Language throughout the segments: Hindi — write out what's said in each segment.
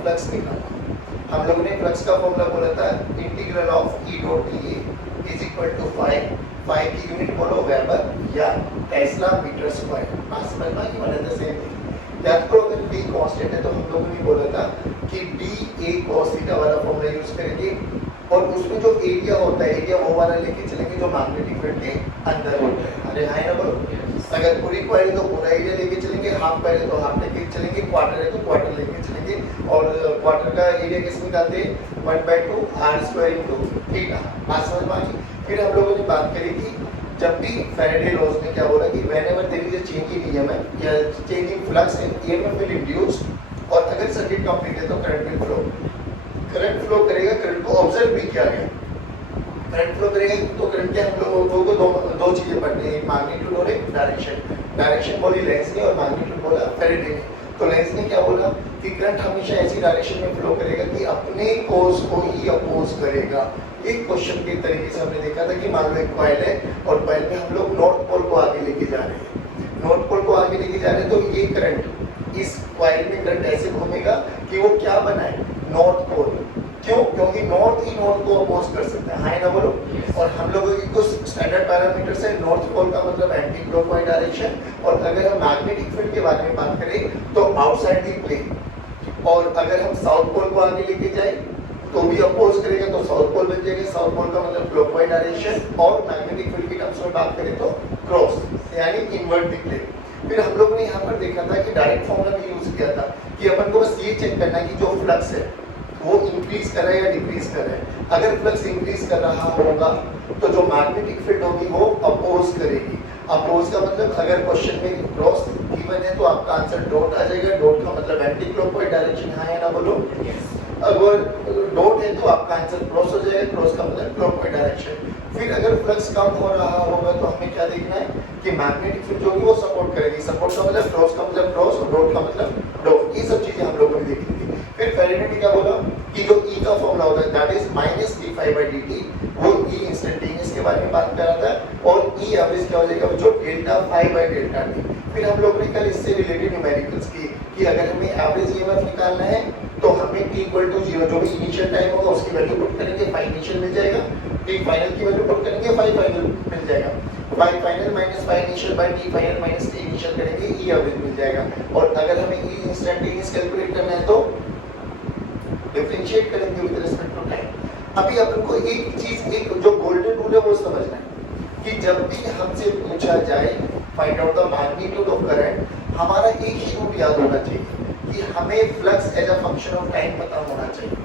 फ्लक्स निकालना। हम लोगों ने फ्लक्स का फॉर्मूला बोला था integral of E dot d is equal to phi की यूनिट बोलो वेबर या टेस्ला मीटर स्क्वायर। बात समझ में आई? मतलब सेम थिंग। याद करो अगर d कांस्टेंट है तो हम लोगों ने बोला था कि d a cos थीटा वाला फॉर्मूला यूज करेंगे और उसमें जो एरिया होता है एरिया वो वाला लेके चलेंगे जो मैग्नेटिक फील्ड के अंदर होता है। अरे हां ना बोलो। अगर पूरी कॉइल तो पूरा एरिया लेके चलेंगे, हाफ कॉइल तो हाफ लेके चलेंगे, क्वार्टर है तो क्वार्टर लेके चलेंगे और क्वार्टर का एरिया किस निकालते हैं 1/2 r² * थीटा। बात समझ में आ गई? फिर हम लोगों ने बात करी कि जब भी फैराडे लॉज में क्या बोला कि whenever there is a change in EMF या change in flux and EMF will induce और अगर सर्किट कंप्लीट है तो current will flow. Current flow करेगा, करंट को ऑब्जर्व भी किया गया। करंट फ्लो करेगा तो करंट के हम लोगों को दो चीजें पढ़नी है, एक मैग्नीट्यूड और एक डायरेक्शन। डायरेक्शन बोली लेंस ने और मैग्नीट्यूड बोला फैराडे ने। तो लेंस ने क्या बोला कि करंट हमेशा ऐसी डायरेक्शन में फ्लो करेगा कि अपने कोर्स को ही अपोज करेगा। एक क्वेश्चन के तरीके से हमने देखा था कि मान लो एक कॉइल है और कॉइल में हम लोग नॉर्थ पोल को आगे लेके जा रहे हैं। नॉर्थ पोल को आगे लेके जा रहे हैं तो ये करंट इस कॉइल में करंट ऐसे घूमेगा कि वो क्या बनाए नॉर्थ पोल। क्यों? क्योंकि नॉर्थ ही नॉर्थ को अपोज कर सकता है। हां ना बोलो। और हम लोगों की कुछ स्टैंडर्ड पैरामीटर्स है। नॉर्थ पोल का मतलब एंटी क्लॉकवाइज डायरेक्शन और अगर हम मैग्नेटिक फील्ड के बारे में बात करें तो आउटसाइड द प्लेन। और अगर हम साउथ पोल को आगे लेके जाए तो भी अपोज करेगा तो साउथ पोल बन जाएगा। साउथ पोल का मतलब क्लॉकवाइज डायरेक्शन और मैग्नेटिक फील्ड की टर्म्स में बात करें तो क्रॉस यानी इन्वर्ट द प्लेन। फिर हम लोग ने यहाँ पर देखा था कि डायरेक्ट फॉर्मूला भी यूज किया था कि अपन को बस ये चेक करना है कि जो फ्लक्स है वो इंक्रीज कर रहा है या डिक्रीज कर रहा है। अगर फ्लक्स इंक्रीज कर रहा होगा तो जो मैग्नेटिक फील्ड होगी वो अपोज करेगी। अपोज का मतलब अगर क्वेश्चन में क्रॉस गिवन है तो आपका आंसर डॉट आ जाएगा। डॉट का मतलब एंटी क्लॉकवाइज डायरेक्शन। हां या ना बोलो। अगर डॉट है तो आपका आंसर क्रॉस हो जाएगा। क्रॉस का मतलब क्लॉकवाइज डायरेक्शन। फिर अगर फ्लक्स कम हो रहा होगा तो हमें क्या देखना है कि मैग्नेटिक फील्ड जो है वो सपोर्ट करेगी। सपोर्ट का मतलब क्रॉस का मतलब क्रॉस और डॉट का मतलब डॉट। ये सब चीजें हम लोगों ने देखी थी। फिर फैराडे ने क्या बोला कि जो E का फॉर्मूला होता है दैट इज -dϕ/dt वो E इंस्टेंटेनियस के बारे में बात कर रहा था और E एवरेज क्या हो जाएगा जो ΔΦ/ΔT। फिर हम लोग ने कल इससे रिलेटेड न्यूमेरिकल्स की कि अगर हमें एवरेज ईएमएफ निकालना है तो हमें t = 0 जो भी इनिशियल टाइम होगा उसकी वैल्यू पुट करेंगे, फाई इनिशियल मिल जाएगा। t फाइनल की वैल्यू पुट करेंगे, फाई फाइनल मिल जाएगा। Phi final minus phi initial by t final minus t initial करेंगे, E एवरेज मिल जाएगा। और अगर हमें E इंस्टेंटेनियस कैलकुलेट करना है तो डिफरेंशिएट करेंगे विद रिस्पेक्ट टू टाइम। अभी अपन को एक चीज एक जो गोल्डन रूल है वो समझना है कि जब भी हमसे पूछा जाए find out the magnitude of current, हमारा एक ही रूल याद होना चाहिए कि हमें flux as a function of time पता होना चाहिए।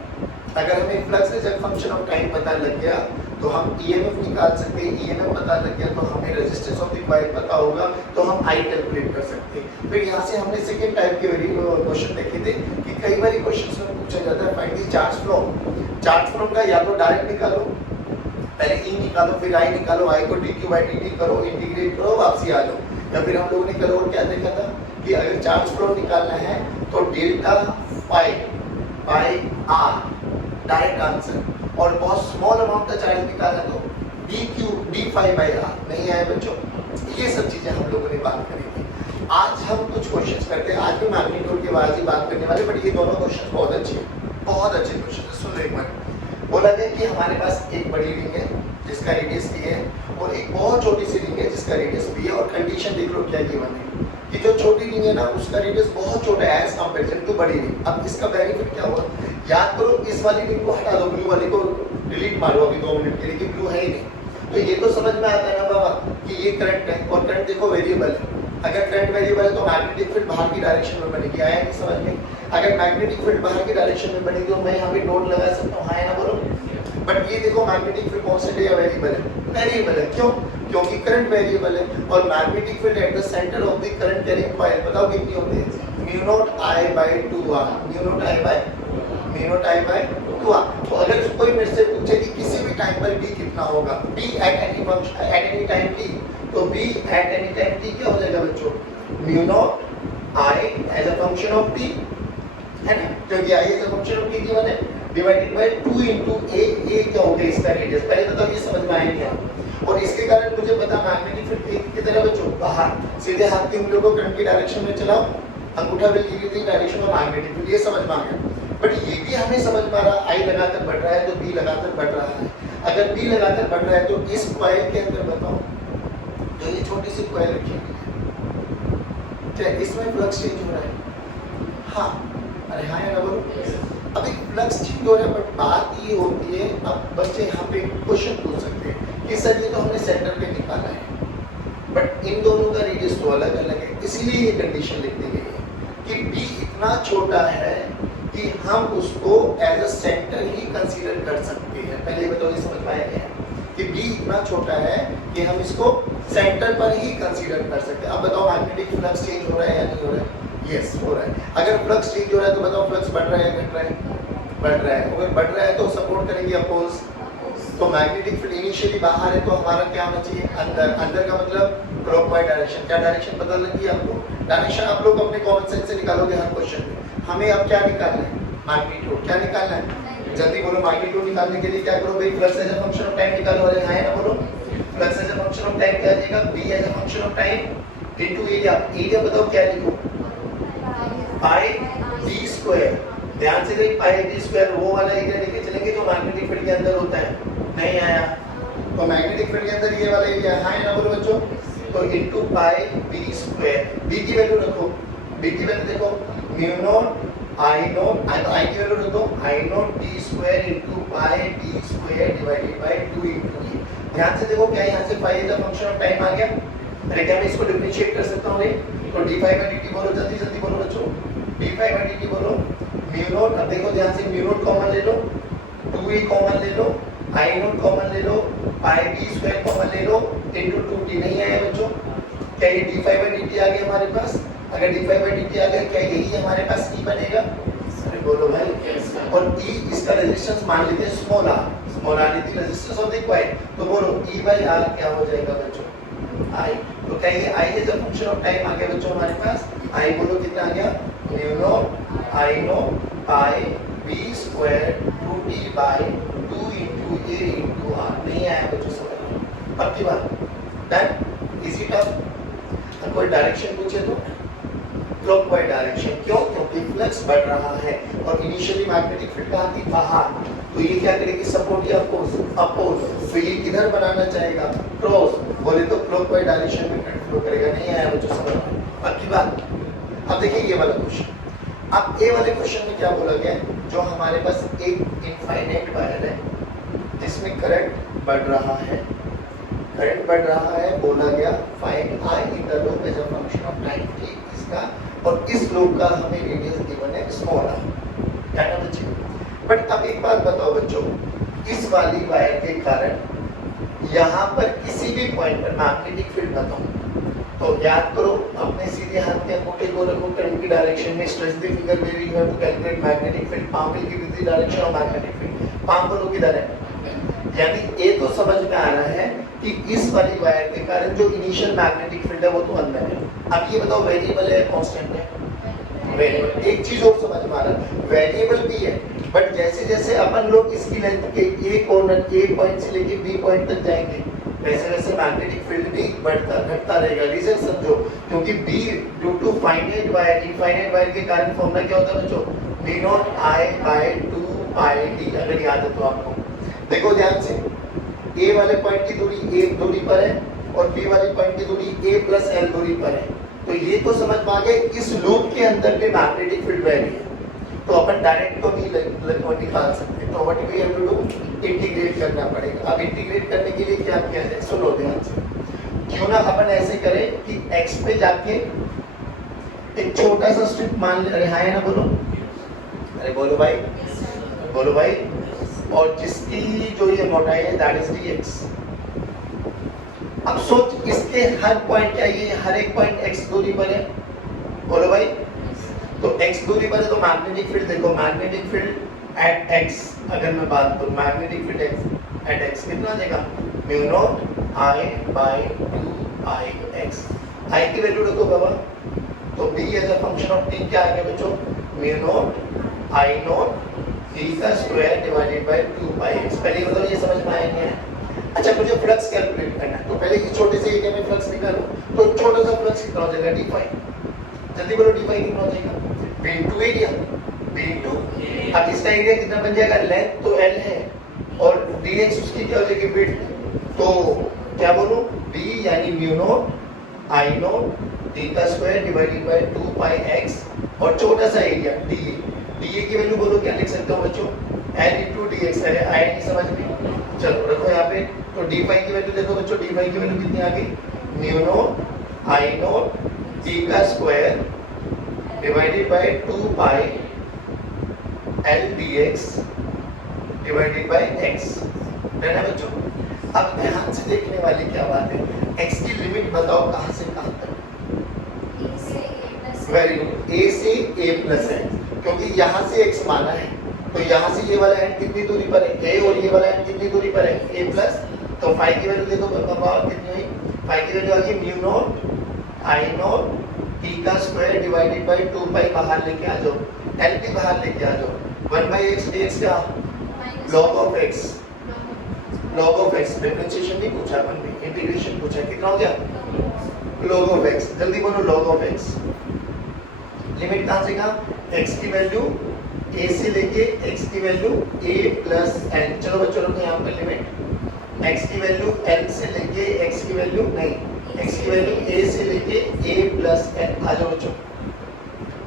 अगर हमें flux as a function of time पता लग गया तो हम ईएमएफ निकाल सकते हैं। ईएमएफ पता लग गया तो हमें रेजिस्टेंस ऑफ द कॉइल पता होगा तो हम आई कैलकुलेट कर सकते हैं। फिर यहाँ से हमने सेकंड टाइप के क्वेश्चन देखे थे कि कई बार क्वेश्चंस में पूछा जाता है find the charge flow. Charge flow का या तो डायरेक्ट निकालो, पहले E निकालो फिर I निकालो, I को dq/dt करो, इंटीग्रेट करो, वापसी आ जाओ। या फिर हम लोगों ने कल और क्या देखा था कि अगर चार्ज फ्लो निकालना है तो ΔΦ/r डायरेक्ट आंसर और बहुत स्मॉल अमाउंट का चार्ज निकालना तो dϕ/r। नहीं आया बच्चों? ये सब चीजें हम लोगों ने बात करी थी। आज हम कुछ क्वेश्चंस करते हैं। आज भी मैग्नीट्यूड के बारे में बात करने वाले, बट ये दोनों क्वेश्चन बहुत अच्छे क्वेश्चन है। सुन लो एक बार। बोला गया कि हमारे पास एक बड़ी रिंग है जिसका रेडियस b है और एक बहुत छोटी सी रिंग है जिसका रेडियस b है और कंडीशन देख लो क्या गिवन है कि जो छोटी रिंग है ना उसका रेडियस बहुत छोटा है एज कंपैरिजन टू बड़ी रिंग। अब इसका बेनिफिट क्या हुआ? याद करो इस वाली रिंग को हटा दो, ब्लू वाली को डिलीट मारो अभी 2 मिनट के लिए कि ब्लू है ही नहीं। तो ये तो समझ में आता है ना बाबा कि ये करंट है और करंट देखो वेरिएबल है। अगर करंट वेरिएबल है तो मैग्नेटिक फील्ड बाहर की डायरेक्शन में बनेगी। आया नहीं समझ में? अगर मैग्नेटिक फील्ड बाहर की डायरेक्शन में बनेगी तो मैं यहाँ पे डॉट लगा सकता हूँ। हाँ ना बोलो। बट ये देखो मैग्नेटिक फील्ड कांस्टेंट है या वेरिएबल है? वेरिएबल है। क्यों? क्योंकि करंट वेरिएबल है और magnetic field at the centre of the current carrying coil बताओ कितनी होती है? μ0I/2r। μ0I/2r। तो अगर कोई मेरे से पूछे कि किसी भी टाइम पर b कितना होगा, b at any function at any time t, तो b at any time t क्या हो जाएगा बच्चों? μ0I as a function of t है ना, क्योंकि I as a function of t given है डिवाइडेड बाय 2 into a क्या हो गया इसका रेडियस। पहले बताओ ये समझ में आया क्या? और इसके कारण मुझे पता मैग्नेटिक फील्ड किधर है बच्चों? बाहर। सीधे हाथ की उंगलियों को करंट की डायरेक्शन में चलाओ, अंगूठा will give you the direction of magnetic field. ये समझ में आ गया? बट ये भी हमें समझ में आ रहा, आई लगाकर बढ़ रहा है तो बी लगाकर बढ़ रहा है। अगर बी लगाकर बढ़ रहा है तो इस कॉइल के अंदर बताओ, जो ये छोटी सी कॉइल रखी हुई है, क्या इसमें फ्लक्स चेंज हो रहा है? हाँ, अरे हाँ या ना बोलो। अभी फ्लक्स चेंज हो रहा है, बट बात ये होती है, अब बच्चे यहाँ पे क्वेश्चन पूछ सकते हैं कि सर ये तो हमने सेंटर पे निकाला है, बट इन दोनों का रेडियस तो अलग अलग है, इसीलिए ये कंडीशन लिख दी गई है कि बी इतना छोटा है कि हम उसको एज अ सेंटर ही कंसीडर कर सकते हैं। पहले बताओ ये समझ पाए क्या कि बी इतना छोटा है कि हम इसको सेंटर पर ही कंसीडर कर सकते हैं। अब बताओ मैग्नेटिक फ्लक्स चेंज हो रहा है या नहीं हो रहा है? यस हो रहा है। अगर फ्लक्स चेंज हो रहा है तो बताओ फ्लक्स बढ़ रहा है या घट रहा है? बढ़ रहा है। अगर बढ़ रहा है तो सपोर्ट करेंगे अपोज, तो मैग्नेटिक फील्ड इनिशियली बाहर है तो हमारा क्या होना चाहिए? अंदर। अंदर का मतलब क्लॉकवाइज डायरेक्शन। क्या डायरेक्शन पता लगी आपको? डायरेक्शन आप लोग अपने कॉमन सेंस से निकालोगे हर क्वेश्चन में। हमें अब क्या निकालना है? मैग्नीट्यूड। क्या निकालना है? जल्दी बोलो। मैग्नीट्यूड निकालने के लिए क्या करो भाई? Flux as a function of time निकालो। अरे हाँ ना बोलो। Flux as a function of time क्या आ जाएगा? B as a function of time into area. Area बताओ क्या लिखो? Pi D square. ध्यान से देख, पाई डी स्क्वायर वो वाला एरिया लेके चलेंगे जो मैग्नेटिक फील्ड के अंदर होता है। नहीं आया तो मैग्नेटिक फील्ड के अंदर ये वाला एरिया है ना बोलो बच्चों। तो into pi B square. B की वैल्यू रखो। बी की वैल्यू देखो mu naught I naught, I की वैल्यू रखो I naught D square into pi D square divided by 2 into A. ध्यान से देखो क्या यहाँ से pi as a function of time आ गया। अरे क्या मैं इसको डिफरेंशिएट कर सकता हूँ? नहीं। तो d phi by D t बोलो, जल्दी जल्दी बोलो बच्चों। D phi by D t बोलो म्यू नॉट। अब देखो ध्यान से, म्यू नॉट कॉमन ले लो, 2 ए कॉमन ले लो, आई नॉट कॉमन ले लो, पाई बी स्क्वायर कॉमन ले लो इनटू 2t। नहीं आया बच्चों? क्या ये D phi by D T आ गया हमारे पास? अगर D phi by D T आ गया, क्या यही हमारे पास ई बनेगा? अरे बोलो भाई। और ई इसका रेजिस्टेंस मान लेते हैं small r. Small r is the resistance of the coil. तो बोलो ई बाई आर क्या हो जाएगा बच्चों? आई। तो क्या ये I is a function of time आ गया बच्चों हमारे पास? आई बोलो कितना आ गया? Mu naught I naught pi B square 2t by 2 into A into R. नहीं आया बच्चों समझ में? पक्की बात। डन। Easy tough. कोई डायरेक्शन पूछे तो क्लॉकवाइज डायरेक्शन। क्यों? क्योंकि फ्लक्स बढ़ रहा है और इनिशियली मैग्नेटिक फील्ड कहाँ थी? बाहर। तो ये क्या करेगी? सपोर्ट या अपोज? अपोज। तो ये किधर बनाना चाहेगा? क्रॉस। बोले तो क्लॉकवाइज डायरेक्शन में करंट फ्लो करेगा। नहीं आया बच्चों समझ में? पक्की बात। अब देखिए ये वाला क्वेश्चन। अब ए वाले क्वेश्चन में क्या बोला गया? जो हमारे पास एक इनफाइनाइट वायर है जिसमें करंट बढ़ रहा है, करंट बढ़ रहा है, बोला गया find I in the loop as a function of time. ठीक इसका, और इस लूप का हमें रेडियस गिवन है स्मॉल आर। क्या ना बच्चे? बट अब एक बात बताओ बच्चों, इस वाली वायर के कारण यहाँ पर किसी भी पॉइंट पर मैग्नेटिक फील्ड बताओ तो याद करो, अपने सीधे हाथ के अंगूठे को रखो करंट की डायरेक्शन में, stretch the finger where you have to calculate magnetic field. Palm will give the direction of magnetic field. Palm बोलो किधर है? यानी ये तो समझ में आ रहा है कि इस वाली वायर के कारण जो इनिशियल मैग्नेटिक फील्ड है वो तो अंदर है। अब ये बताओ वेरिएबल है कांस्टेंट है? वेरिएबल। एक चीज और समझ में आ रहा है, वेरिएबल भी है, बट जैसे जैसे अपन लोग इसकी लेंथ के ए कॉर्नर ए पॉइंट से लेके बी पॉइंट तक जाएंगे, वैसे वैसे मैग्नेटिक फील्ड भी बढ़ता घटता रहेगा। रीजन समझो, क्योंकि B due to finite wire, infinite wire के कारण फॉर्मूला क्या होता है बच्चों? B naught I by 2 pi d. अगर याद है तो आपको देखो ध्यान से, ए वाले पॉइंट की दूरी ए दूरी पर है और बी वाले पॉइंट की दूरी ए प्लस एल दूरी पर है। तो ये तो समझ पा गए इस लूप के अंदर में मैग्नेटिक फील्ड वैल्यू है, तो अपन डायरेक्ट तो नहीं निकाल सकते। तो what we have to do? Integrate करना पड़ेगा। अब इंटीग्रेट करने के लिए क्या किया जाए? सुनो ध्यान से। क्यों ना अपन ऐसे करें कि x पे जाके एक छोटा सा स्ट्रिप मान ले। अरे हाँ ना बोलो? अरे बोलो भाई, बोलो भाई। और जिसकी जो ये मोटाई है दैट इज dx। अब सोच इसके हर पॉइंट क्या ये हर एक पॉइंट x दूरी पर है? बोलो भाई। तो x दूरी पर है तो मैग्नेटिक फील्ड देखो, मैग्नेटिक फील्ड एट x अगर मैं बात करूं, मैग्नेटिक फील्ड एट x कितना आ जाएगा? Mu naught I by 2 I x। I की वैल्यू रखो बाबा, तो b as a function of t क्या आ गया बच्चों? Mu naught I naught t का square divided by 2 pi x। पहले बताओ ये समझ में आया नहीं है? अच्छा मुझे फ्लक्स कैलकुलेट करना है, तो पहले इस छोटे से एरिया में फ्लक्स निकालो। तो छोटा सा फ्लक्स कितना हो जाएगा? d phi. जल्दी बोलो d फाई कितना हो जाएगा? Into area. बी इंटू, अब इसका एरिया कितना बन जाएगा, लेंथ तो एल है और dx उसकी क्या हो जाएगी, विड्थ, तो क्या बोलूं, b यानी mu naught I naught D का square divided by 2 pi x और छोटा सा एरिया dA, dA की वैल्यू बोलो क्या लिख सकते हो बच्चों, n into dx है, आई नहीं समझ में, चलो रखो यहाँ पे, तो d फाई की वैल्यू देखो बच्चों, d फाई की वैल्यू कितनी आ गई, mu naught I naught D का square divided by 2 pi l dx divided by x, है ना बच्चों। अब ध्यान से देखने वाली क्या बात है, x की लिमिट बताओ कहां से कहां तक, वेरी गुड, a से a प्लस है, क्योंकि यहाँ से x माना है, तो यहाँ से ये वाला एंड कितनी दूरी पर है, a और ये वाला एंड कितनी दूरी पर है, a प्लस, तो फाई की वैल्यू देखो पापा कितनी हुई, फाई की वैल्यू आ गई mu naught I not T का स्क्वायर डिवाइडेड बाय 2 पाई, बाहर लेके आ जाओ, l भी बाहर लेके आ जाओ, 1 बाई x dx क्या, log of x, log of x, differentiation नहीं पूछा अपन ने, इंटीग्रेशन पूछा, कितना हो गया, log of x, जल्दी बोलो log of x, लिमिट कहां से कहां, x की वैल्यू a से लेके x की वैल्यू a प्लस l, चलो बच्चों रखो यहाँ पर लिमिट, x की वैल्यू l से लेके x की वैल्यू नहीं, x की वैल्यू a से लेके a प्लस l, आ जाओ बच्चों,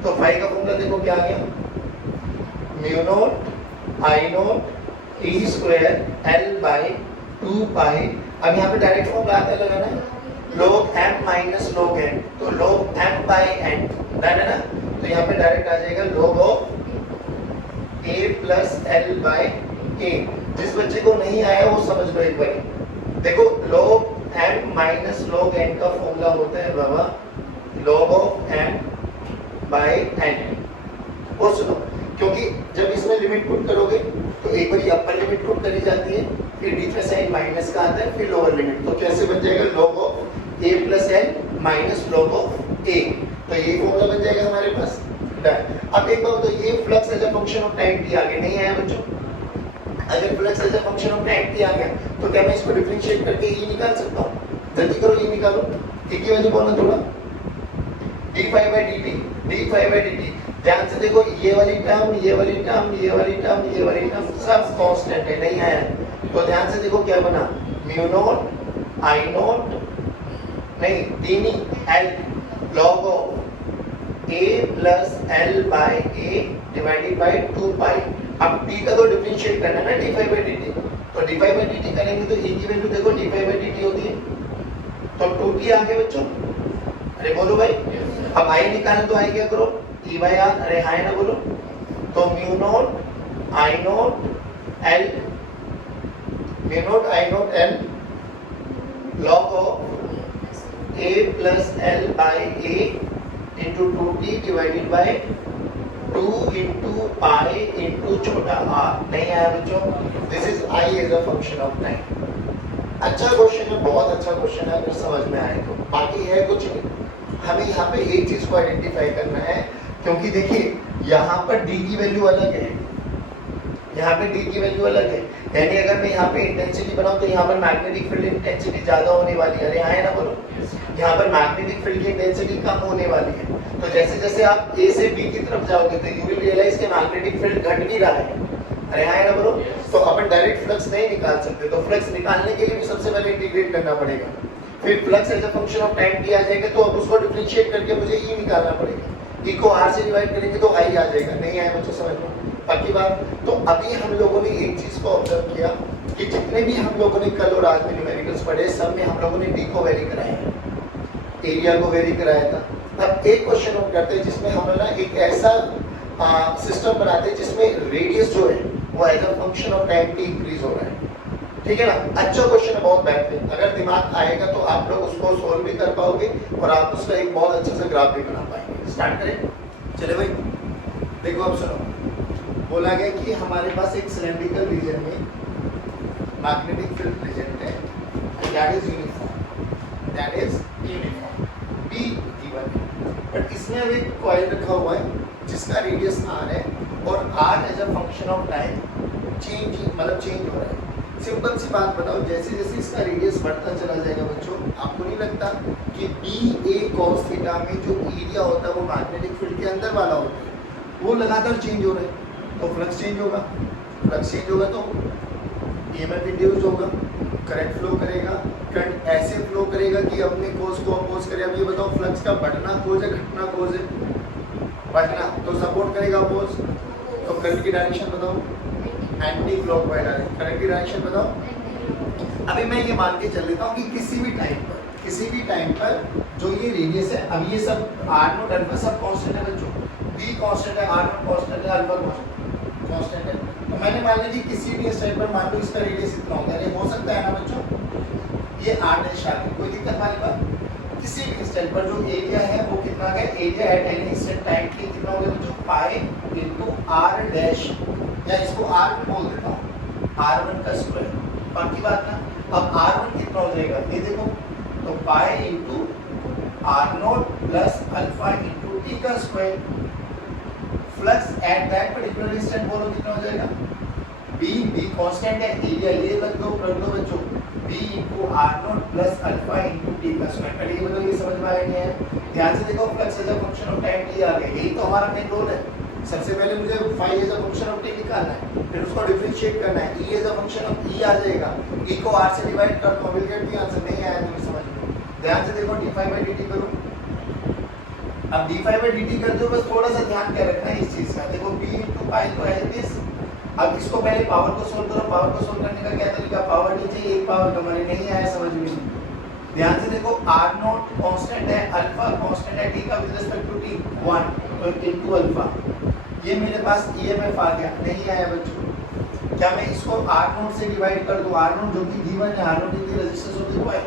तो फाई का फॉर्मूला देखो क्या आ गया, mu naught I not T square L by 2 पाई, अब यहाँ पे डायरेक्ट फॉर्मूला आता है लगाना है, log m minus log n, तो log m by n, done है ना, तो यहाँ पे डायरेक्ट आ जाएगा log of a plus L by a, जिस बच्चे को नहीं आया वो समझ लो एक बार, देखो log m minus log n का फॉर्मूला होता है बाबा log of m by n, और सुनो, क्योंकि जब इसमें लिमिट पुट करोगे तो एक बार अपर लिमिट पुट करी जाती है, फिर डी का साइन माइनस का आता है, फिर लोअर लिमिट, तो कैसे बन जाएगा log of a plus n minus log of a, तो ये फॉर्मूला बन जाएगा हमारे पास, डन। अब एक बात, तो ये flux as a function of time t आगे नहीं आया बच्चों, अगर flux as a function of time t आ गया तो क्या मैं इसको डिफरेंशिएट करके ये निकाल सकता हूँ, जल्दी करो ये निकालो, एक ही वैल्यू बोलना थोड़ा, d phi by dt, d phi by dt, ध्यान से देखो ये वाली टर्म, ये वाली टर्म, ये वाली टर्म, ये वाली टर्म सब कांस्टेंट है, नहीं आया, तो ध्यान से देखो क्या बना, म्यू नॉट आई नॉट नहीं डी नहीं L log of a plus L by a divided by 2 पाई, अब t का तो डिफरेंशिएट करना है ना d फाई बाई dt, तो d फाई बाई dt करेंगे तो a की वैल्यू देखो d फाई बाई dt होती है, तो 2t आ गया बच्चों, अरे बोलो भाई, अब i निकालना तो i क्या करो, e बाई r, अरे हाय ना बोलो, तो mu naught I naught L, mu naught I naught L log of a plus L by a into 2t divided by 2 into pi into छोटा r, नहीं आया बच्चों, this is i as a function of time. अच्छा क्वेश्चन है, बहुत अच्छा क्वेश्चन है, अगर समझ में आए तो, बाकी है कुछ नहीं, हमें यहाँ पे एक चीज को आइडेंटिफाई करना है, क्योंकि देखिए यहाँ पर d की वैल्यू अलग है, यहाँ पे d की वैल्यू अलग है, यानी अगर मैं यहाँ पे इंटेंसिटी बनाऊं तो यहाँ पर मैग्नेटिक फील्ड इंटेंसिटी ज्यादा होने वाली है, अरे हाँ है ना बोलो, यहाँ पर मैग्नेटिक फील्ड की इंटेंसिटी कम होने वाली है, तो जैसे जैसे आप a से b की तरफ जाओगे तो यू विल रियलाइज कि मैग्नेटिक फील्ड घट भी रहा है, अरे हाँ है ना बोलो, तो अपन डायरेक्ट फ्लक्स नहीं निकाल सकते, तो फ्लक्स निकालने के लिए भी सबसे पहले इंटीग्रेट करना पड़ेगा, फिर flux as a function of time t आ जाएगा, तो अब उसको डिफरेंशिएट करके मुझे e निकालना पड़ेगा, e को r से डिवाइड करेंगे तो i आ जाएगा, नहीं आया बच्चों समझ लो, पक्की बात। तो अभी हम लोगों ने एक चीज को ऑब्जर्व किया कि जितने भी हम लोगों ने कल और आज में न्यूमेरिकल्स पढ़े, सब में हम लोगों ने d को वेरी कराया है, एरिया को वेरी कराया था। अब एक क्वेश्चन हम करते हैं जिसमें हम ना एक ऐसा सिस्टम बनाते हैं जिसमें रेडियस जो है वो as a function of time t increase हो रहा है, ठीक है ना, अच्छा क्वेश्चन है, बहुत बेहतरीन, अगर दिमाग आएगा तो आप लोग उसको सोल्व भी कर पाओगे और आप उसका एक बहुत अच्छे से ग्राफ भी बना पाएंगे। स्टार्ट करें, चले भाई, देखो अब सुनो, बोला गया कि हमारे पास एक सिलेंड्रिकल रीजन में मैग्नेटिक फील्ड प्रेजेंट है, that is uniform b given है, बट इसमें अब एक कॉइल रखा हुआ है जिसका रेडियस r है और r as a function of time change हो रहा है। सिंपल सी बात बताओ, जैसे जैसे इसका रेडियस बढ़ता चला जाएगा बच्चों, आपको नहीं लगता कि बी ए कॉस थीटा में जो एरिया होता है वो मैग्नेटिक फील्ड के अंदर वाला होता है, वो लगातार चेंज हो रहा है, तो फ्लक्स चेंज होगा, फ्लक्स चेंज होगा तो ईएमएफ इंड्यूस होगा, करंट फ्लो करेगा, करंट ऐसे फ्लो करेगा कि अपने कोज को अपोज करे। अब ये बताओ फ्लक्स का बढ़ना कोज है घटना कोज है? बढ़ना, तो सपोर्ट करेगा अपोज, तो करंट की डायरेक्शन बताओ, एंटी क्लॉकवाइज डायरेक्शन। करंट की डायरेक्शन बताओ। अभी मैं ये मान के चल लेता हूँ कि किसी भी टाइम पर जो ये रेडियस है, अब ये सब आर नोट अल्फा सब कांस्टेंट है बच्चों, बी कांस्टेंट है, आर नोट कांस्टेंट है, अल्फा कांस्टेंट है। तो मैंने मान लीजिए किसी भी स्टेप पर मान लो इसका रेडियस इतना होगा, ये हो सकता है ना बच्चों, ये आर डैश आ गया, कोई दिक्कत वाली बात? किसी भी स्टेप पर जो एरिया है वो कितना है, area at any instant time के कितना हो गया बच्चों, पाई इनटू आर डैश, या इसको आर बोल देता हूँ, r1 का स्क्वायर। बाकी बात ना, अब r1 कितना हो जाएगा ये देखो, तो pi into R naught plus alpha into T का square. Flux at that particular instant बोलो कितना हो जाएगा, बी कांस्टेंट है, एरिया ये रख दो बच्चों, b into R naught plus alpha into T का स्क्वायर। पहले ये बताओ ये समझ में आया नहीं है? ध्यान से देखो, flux as a function of time T आ गया, यही तो हमारा मेन रोल है। सबसे पहले मुझे phi as a function of T निकालना है, फिर उसको डिफरेंशिएट करना है, E as a function of E आ जाएगा, ई को आर से डिवाइड कर दो, विल गेट द आंसर। नहीं आया तुम्हें समझ में? ध्यान से देखो, d5/dt करो। अब d5/dt कर दो, बस थोड़ा सा ध्यान क्या रखना है इस चीज का, देखो b इनटू पाई तो है दिस। अब इसको पहले पावर को सोल्व करो, पावर को सोल्व करने का क्या तरीका, पावर नीचे एक पावर कमाने, नहीं आया समझ में? ध्यान से देखो, आर नोट कांस्टेंट है, अल्फा कांस्टेंट है, टी का विद रिस्पेक्ट टू टी 1, तो इनटू अल्फा। ये मेरे पास ईएमएफ आ गया, नहीं आया बच्चों? क्या मैं इसको आर नोट से डिवाइड कर दूं, आर नोट जो कि d1 है, आर नोट की रेजिस्टेंस होती है वो है,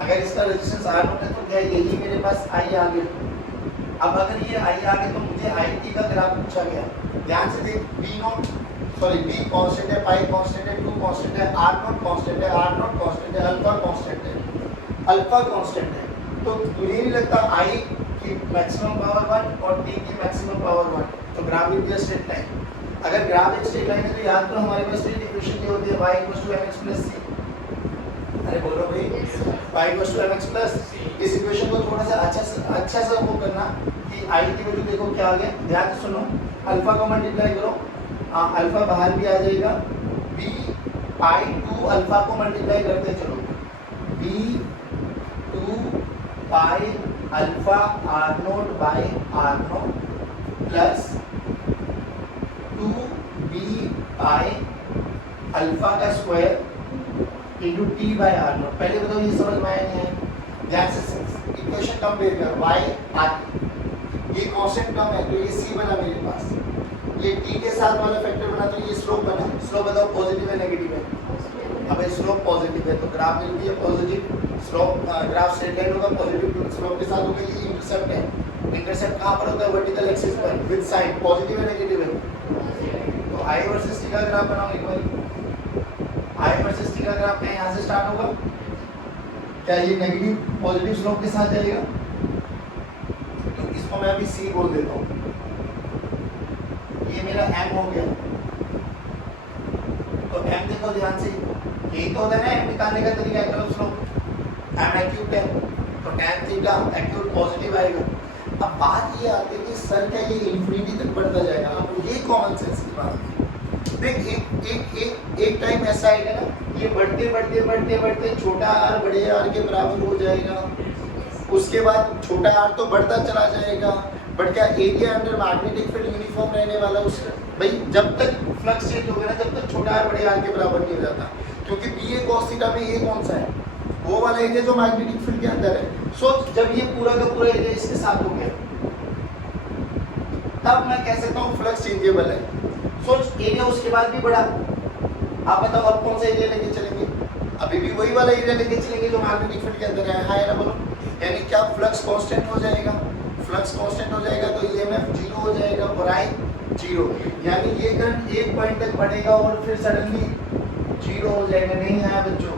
अगर इसका रेजिस्टेंस आर नोट है तो क्या यही मेरे पास आई आ गया। अब अगर ये आई आ गया तो मुझे आई टी का ग्राफ पूछा गया, ध्यान से देख, बी कांस्टेंट है, पाई कांस्टेंट है, 2 कांस्टेंट है, आर नोट कांस्टेंट है, आर नोट कांस्टेंट है, अल्फा कांस्टेंट है, अल्फा कांस्टेंट है, तो मुझे नहीं लगता आई की मैक्सिमम पावर 1 और टी की मैक्सिमम पावर 1, तो graph will be a straight line. अगर ग्राफ एक स्ट्रेट लाइन है तो याद करो हमारे पास स्ट्रेट इक्वेशन क्या होती है, y mx + c। अरे बोलो भाई, y mx + इस इक्वेशन को थोड़ा सा अच्छा सा वो करना कि i की वैल्यू देखो क्या आ गया, ध्यान से सुनो, अल्फा को मल्टीप्लाई करो, अल्फा बाहर भी आ जाएगा, b पाई 2 अल्फा को मल्टीप्लाई करते चलो, b 2 pi alpha r naught by r naught plus 2b pi alpha का square into t by r naught. पहले बताओ ये समझ में आया नहीं है? ध्यान से इक्वेशन कंपेयर कर, y r ये कांस्टेंट टर्म है तो ये c बना मेरे पास, ये t के साथ वाला फैक्टर बना तो ये स्लोप बना। स्लोप बताओ पॉजिटिव है नेगेटिव है? अब स्लोप पॉजिटिव है तो graph will be a positive slope, graph straight line होगा, पॉजिटिव स्लोप के साथ होगा। ये इंटरसेप्ट है, इंटरसेप्ट कहां पर होता है, वर्टिकल एक्सिस पर, विद साइन पॉजिटिव है नेगेटिव है? तो i वर्सेस t का ग्राफ बनाओ एक बार, i वर्सेस t का ग्राफ यहां से स्टार्ट होगा, क्या ये नेगेटिव पॉजिटिव स्लोप के साथ जाएगा? तो इसको मैं अभी c बोल देता हूं, ये मेरा m हो गया, तो m देखो ध्यान से, यही तो होता है ना m निकालने का तरीका, एक्यूट स्लोप, m एक्यूट है तो tan थीटा एक्यूट पॉजिटिव आएगा। अब बात ये आती है कि सर क्या ये इंफिनिटी तक बढ़ता जाएगा? अब ये कॉमन सेंस की बात है, देख एक टाइम ऐसा आएगा ना, ये बढ़ते बढ़ते बढ़ते बढ़ते छोटा r बड़े r के बराबर हो जाएगा, उसके बाद छोटा r तो बढ़ता चला जाएगा, बट क्या area under magnetic field uniform रहने वाला उसका? भाई जब तक फ्लक्स चेंज होगा ना, जब तक छोटा r बड़े r के बराबर नहीं हो जाता, क्योंकि बी ए cos थीटा में ये कौन सा है, वो वाला एरिया जो मैग्नेटिक फील्ड के अंदर है। सो जब ये पूरा का पूरा एरिया इसके साथ हो गया तब मैं कह सकता हूँ फ्लक्स चेंजेबल है। सोच एरिया उसके बाद भी बढ़ा, आप बताओ अब कौन सा एरिया लेके चलेंगे? अभी भी वही वाला एरिया लेके चलेंगे जो मैग्नेटिक फील्ड के अंदर है, हाँ या ना बोलो? यानी क्या फ्लक्स कांस्टेंट हो जाएगा? फ्लक्स कांस्टेंट हो जाएगा तो ईएमएफ 0 हो जाएगा और I 0, यानी ये करंट एक पॉइंट तक बढ़ेगा और फिर सडनली 0 हो जाएगा। नहीं आया बच्चों?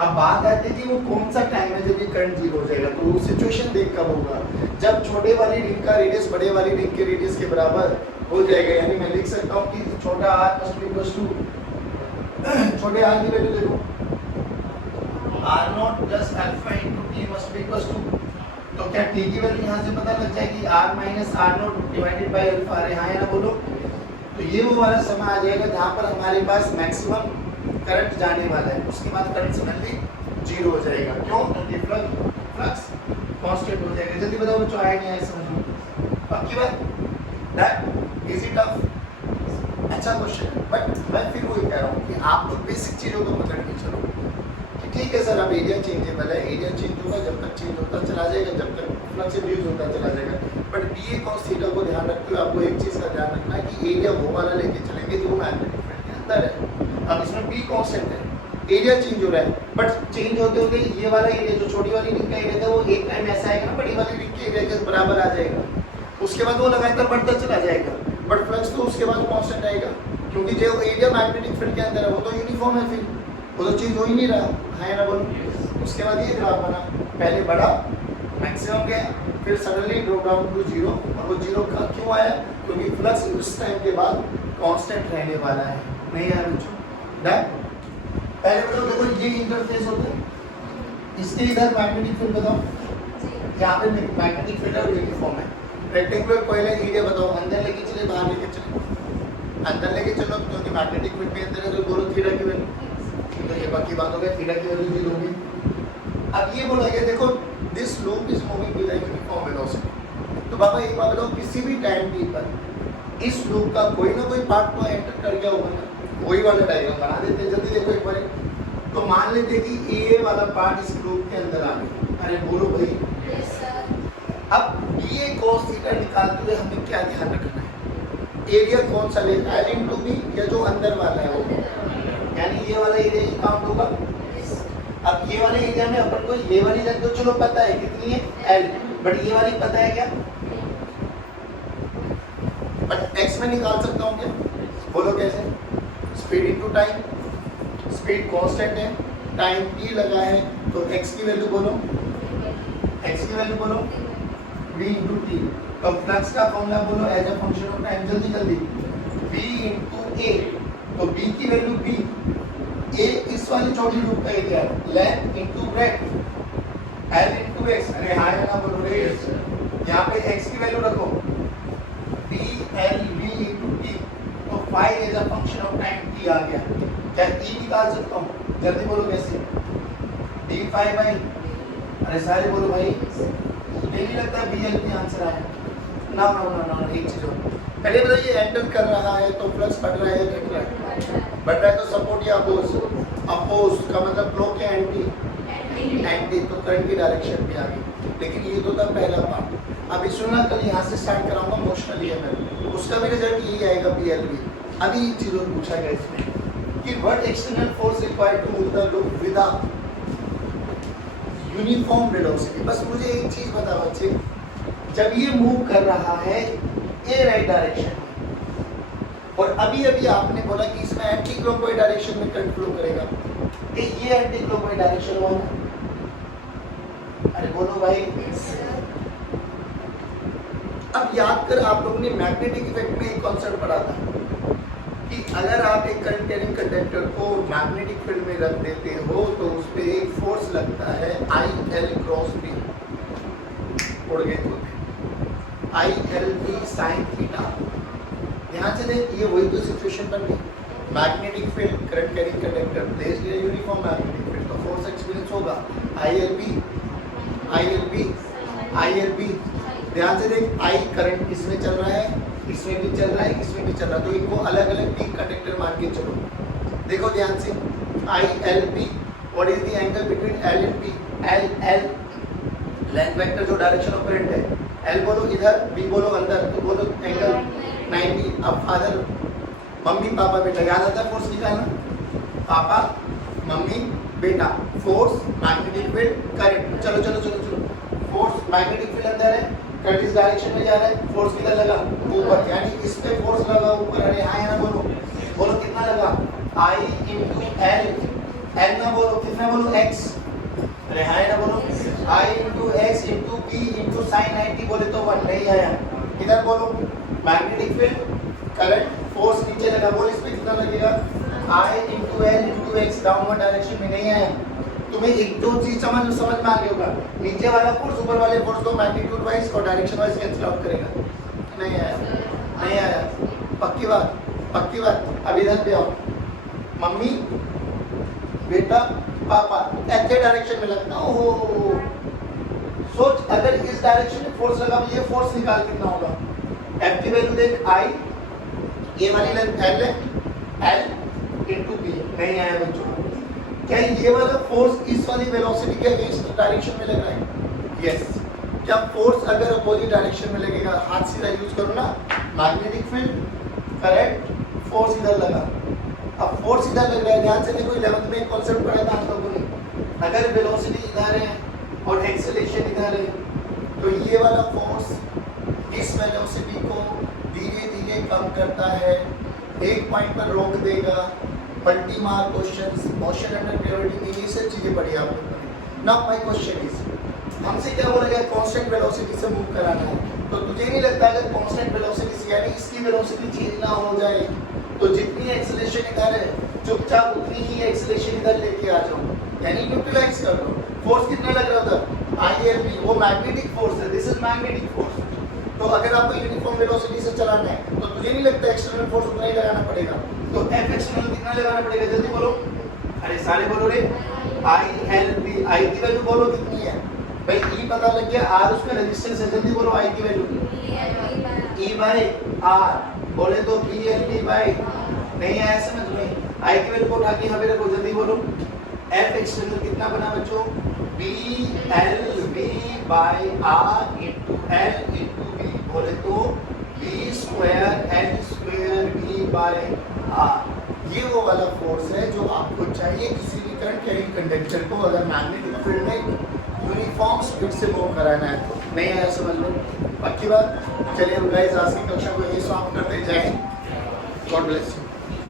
अब बात आती है कि वो कौन सा टाइम है जब ये करंट 0 हो जाएगा, तो वो सिचुएशन देख कब होगा, जब छोटे वाली रिंग का रेडियस बड़े वाली रिंग के रेडियस के बराबर हो जाएगा। यानी मैं लिख सकता हूँ कि छोटा r must be equal to, छोटे r की वैल्यू देखो r0 plus alpha into t must be equal to, तो तो क्या टी की वैल्यू यहाँ से पता लग जाएगी r minus R naught divided by alpha. अरे हाँ या ना बोलो। तो ये वो वाला समय आ जाएगा जहाँ पर हमारे पास मैक्सिमम करंट जाने वाला है, उसके बाद करंट सडनली जीरो हो जाएगा। क्यों? क्योंकि फ्लक्स कांस्टेंट हो जाएगा। जल्दी बताओ बच्चों, आया नहीं आया समझ में? पक्की बात? That is it tough? अच्छा क्वेश्चन है, बट मैं फिर वही कह रहा हूँ कि आप लोग बेसिक चीज़ों को पकड़ के चलो कि ठीक है सर, अब एरिया चेंजेबल है, एरिया चेंज होगा जब तक चेंज होता चला जाएगा, जब तक फ्लक्स इंड्यूस होता चला जाएगा। But B A cos theta को ध्यान रखते हुए आपको एक चीज़ का ध्यान रखना है कि एरिया वो वाला लेके चलेंगे जो मैग्नेटिक फील्ड के अंदर है। अब इसमें बी कांस्टेंट है, एरिया चेंज हो रहा है, बट चेंज होते होते ये वाला एरिया जो छोटी वाली रिंग का एरिया था वो एक टाइम ऐसा आएगा ना, बड़ी वाली रिंग के एरिया के बराबर आ जाएगा। उसके बाद वो लगातार बढ़ता चला जाएगा, बट फ्लक्स तो उसके बाद कांस्टेंट आएगा, क्योंकि जो एरिया मैग्नेटिक फील्ड के अंदर है वो तो यूनिफॉर्म है, फिर वो तो चेंज हो ही नहीं रहा है ना बोलो। उसके बाद ये ग्राफ बना, पहले बढ़ा मैक्सिमम गया, फिर suddenly drop down to zero. और वो जीरो का क्यों आया? क्योंकि फ्लक्स उस टाइम के बाद कांस्टेंट रहने वाला है। नहीं यार बच्चों, पहले बताओ, देखो ये इंटरफेस होता है, इसके इधर मैग्नेटिक फील्ड बताओ, यहाँ पे मैग्नेटिक फील्ड और यूनिफॉर्म है। रेक्टेंगुलर कॉइल है, एरिया बताओ, अंदर लेके चले बाहर लेके चले? अंदर लेके चलो, क्योंकि मैग्नेटिक फील्ड के अंदर है तो बोलो थीटा की वैल्यू, तो ये बाकी बात हो गई, थीटा की वैल्यू जीरो होगी। अब ये बोला गया देखो this loop is moving with uniform velocity. तो बाबा एक बात बताओ, किसी भी टाइम टी पर इस लूप का कोई ना कोई पार्ट तो एंटर कर गया होगा ना, वही वाला डायग्राम बना देते हैं। जल्दी देखो एक बार, तो मान लेते कि ए वाला पार्ट इस लूप के अंदर आ गया। अरे बोलो भाई, यस सर। अब बी ए cos थीटा निकालते हुए हमें क्या ध्यान रखना है? एरिया कौन सा लेगा, एल इनटू बी या जो अंदर वाला है वो, यानी ये वाला एरिया ही काउंट होगा। अब ये वाले एरिया में अपन को ये वाली लेंथ तो चलो पता है कितनी है, एल, बट ये वाली पता है क्या? बट एक्स में निकाल सकता हूँ क्या? बोलो कैसे? Speed into time, speed constant है, टाइम टी लगा है, तो एक्स की वैल्यू बोलो, एक्स की वैल्यू बोलो v इनटू टी। तो फ्लक्स का फॉर्मूला बोलो as a function of time, जल्दी जल्दी, v इनटू ए, तो b की वैल्यू b, a इस वाली छोटी लूप का area, length into breadth, l into x। अरे हाँ ना बोलो रे, यहाँ पे x की वैल्यू रखो, b l v into t, तो phi as a function of time t आ गया। क्या e निकाल सकता हूँ? जल्दी बोलो कैसे? d फाई बाई, अरे सारे बोलो भाई, नहीं लगता बी एल में आंसर आया ना? ना ना ना, एक चीज और पहले बताइए, एंटर कर रहा है तो फ्लक्स बढ़ रहा है या घट रहा है? बढ़ रहा है तो सपोर्ट या अपोज? अपोज का मतलब फ्लो के एंटी, एंटी, तो करंट की डायरेक्शन भी आ गई। लेकिन ये तो था पहला पार्ट। अब इसमें ना कल यहाँ से स्टार्ट कराऊंगा मोशनल ईएमएफ, उसका भी रिजल्ट यही आएगा पी एल बी। अभी एक चीज और पूछा गया इसमें कि what external force required to move the loop with a uniform velocity. बस मुझे एक चीज बता बच्चे, जब ये मूव कर रहा है ए राइट डायरेक्शन में, और अभी अभी आपने बोला कि इसमें एंटी क्लॉकवाइज डायरेक्शन में करंट फ्लो करेगा, ये एंटी क्लॉकवाइज डायरेक्शन हुआ ना? अरे बोलो भाई। अब याद कर, आप लोगों ने मैग्नेटिक इफेक्ट में एक कॉन्सेप्ट पढ़ा था कि अगर आप एक करंट कैरिंग कंडक्टर को मैग्नेटिक फील्ड में रख देते हो तो उस पर एक फोर्स लगता है आई एल क्रॉस बी, उड़ गए तो I L B sine theta. ध्यान से देख, ये वही तो सिचुएशन बन गई। Magnetic field, current carrying conductor placed in uniform magnetic field, तो फोर्स एक्सपीरियंस होगा I L B, I L B, I L B. ध्यान से देख, आई करंट इसमें चल रहा है, इसमें भी चल रहा है, इसमें भी चल रहा है, तो इनको अलग अलग तीन कंडक्टर मान के चलो। देखो ध्यान से, I L B, what is the angle between L and B? L L length vector जो डायरेक्शन ऑफ करंट है, एल बोलो इधर, बी बोलो अंदर, तो बोलो एंगल 90। अब फादर, मम्मी पापा बेटा, याद आता है फोर्स निकालना? पापा मम्मी बेटा, फोर्स मैग्नेटिक फील्ड करंट, चलो चलो चलो चलो, फोर्स मैग्नेटिक फील्ड अंदर है, करंट इस डायरेक्शन में जा रहा है, फोर्स किधर लगा? ऊपर, यानी इस पे फोर्स लगा ऊपर। अरे हाँ ना बोलो, बोलो कितना लगा? आई इंटू एल, एल ना बोलो, कितना बोलो? एक्स। अरे हाँ ना बोलो, I into X into B into sine 90, बोले तो 1 नहीं आया। इधर बोलो मैग्नेटिक फील्ड करंट फोर्स नीचे लगा, बोल इस पे कितना लगेगा? I into L into X, downward direction में नहीं आया। तुम्हें एक दो चीज समझ में आ गया होगा। नीचे वाला फोर्स ऊपर वाले फोर्स को मैग्नीट्यूड वाइज और डायरेक्शन वाइज कैंसिल आउट करेगा। नहीं आया, नहीं आया, पक्की बात, पक्की बात। अब इधर पे आओ, मम्मी बेटा पापा ऐसे डायरेक्शन में लगता। ओहो, सोच अगर इस डायरेक्शन में फोर्स लगा, ये फोर्स निकाल कितना होगा। F की वैल्यू देख, I, ये वाली लेंथ L है, L into B। नहीं आया बच्चों। क्या ये वाला फोर्स इस वाली वेलोसिटी के अगेंस्ट डायरेक्शन में लग रहा है? यस। क्या फोर्स अगर अपोजिट डायरेक्शन में लगेगा, हाथ सीधा यूज करो ना, मैग्नेटिक फील्ड, करेक्ट, फोर्स इधर लगा। अब फोर्स इधर लग रहा है, ध्यान से देखो, 11th में एक कॉन्सेप्ट पढ़ा था आप लोगों ने। अगर वेलोसिटी इधर है और एक्सेलरेशन इधर है, तो ये वाला फोर्स इस वेलोसिटी को धीरे धीरे कम करता है, एक पॉइंट पर रोक देगा। Multi mark questions, motion under gravity, ये सब चीजें पढ़ी आप लोगों ने। नाउ माय क्वेश्चन इज, हमसे क्या बोला गया, कांस्टेंट वेलोसिटी से मूव कराना है। तो तुझे नहीं लगता अगर कांस्टेंट वेलोसिटी से यानी इसकी वेलोसिटी चेंज ना हो जाए, तो जितनी एक्सेलरेशन इधर है चुपचाप उतनी ही एक्सेलरेशन इधर लेके आ जाओ, यानी न्यूट्रलाइज कर दो। फोर्स कितना लग रहा था, ILB, वो मैग्नेटिक फोर्स है, दिस इज मैग्नेटिक फोर्स। तो अगर आपको यूनिफॉर्म वेलोसिटी से चलाना है, तो तुझे नहीं लगता एक्सटर्नल फोर्स उतना ही लगाना पड़ेगा। तो F एक्सटर्नल कितना लगाना पड़ेगा, जल्दी बोलो, अरे सारे बोलो रे। ILB, I की वैल्यू बोलो कितनी है भाई, E पता लग गया, R उसमें रेजिस्टेंस है, जल्दी बोलो I की वैल्यू E बाय R, बोले तो BLB बाय, नहीं आया समझ में। I की वैल्यू को उठा के यहाँ पे रखो, जल्दी बोलो। F एक्सटर्नल कितना बना बच्चों, BLB by R into L into B, बोले तो B square L square B by R। ये वो वाला फोर्स है जो आपको चाहिए किसी भी करंट कैरिंग कंडक्टर को अगर मैग्नेटिक फील्ड में यूनिफॉर्म स्पीड से मूव कराना है तो। नहीं आया समझ लो, पक्की बात। चलिए गाइस, आज की कक्षा को यही समाप्त करते, जय हिंद, गॉड ब्लेस यू।